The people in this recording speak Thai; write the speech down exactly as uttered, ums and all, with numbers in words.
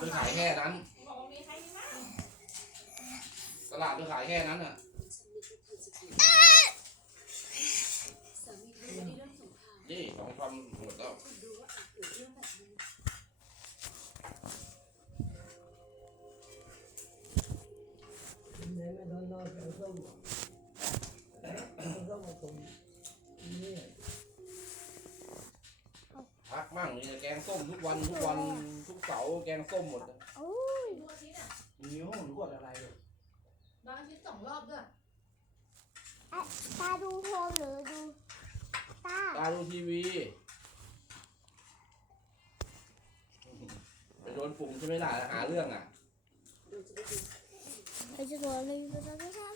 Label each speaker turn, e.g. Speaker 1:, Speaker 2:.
Speaker 1: ไปขายแค่นั้นตลาดไปขายแค่นั้นอ่ะนี่สองคำหมดแล้วพักมั่งนี่แกงส้มทุกวันทุกวันทุกเสาร์แกงส้มหมด
Speaker 2: โอ้ย
Speaker 1: นิ้วหรือว่าอะไรเลย
Speaker 3: บางอาทิตย์สองรอบด้วย
Speaker 2: ตาดูโฮมหรือดูตา
Speaker 1: ตาดูทีวีไปโดนปุ่มใช่ไหมล่ะหาเรื่องอ่ะ
Speaker 2: ไปจะโดนอะไรไปจะไม่ใช่